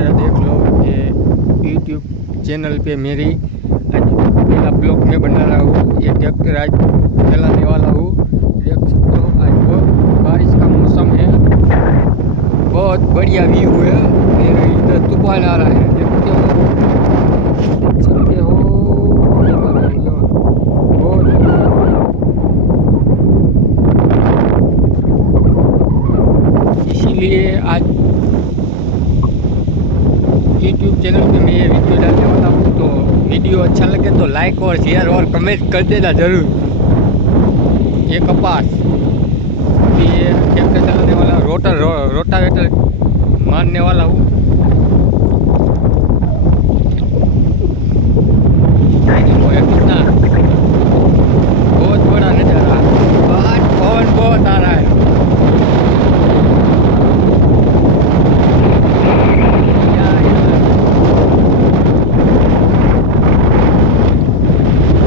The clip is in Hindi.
नज़ारा देख लो कि यूट्यूब चैनल पे मेरी आज पहला ब्लॉग में बना रहा हूँ। ये ट्रैक्टर आज चलाने वाला हूँ। देख सकते हो आज बहुत बारिश का मौसम है, बहुत बढ़िया व्यू है। इधर तूफान आ रहा है, देखते हो बहुत इसीलिए आज यूट्यूब चैनल पे मैं ये वीडियो डालने वाला हूँ। तो वीडियो अच्छा लगे तो लाइक और शेयर और कमेंट कर देना ज़रूर। ये कपास अभी ये ट्रैक्टर चलाने वाला रोटावेटर मारने वाला हूँ।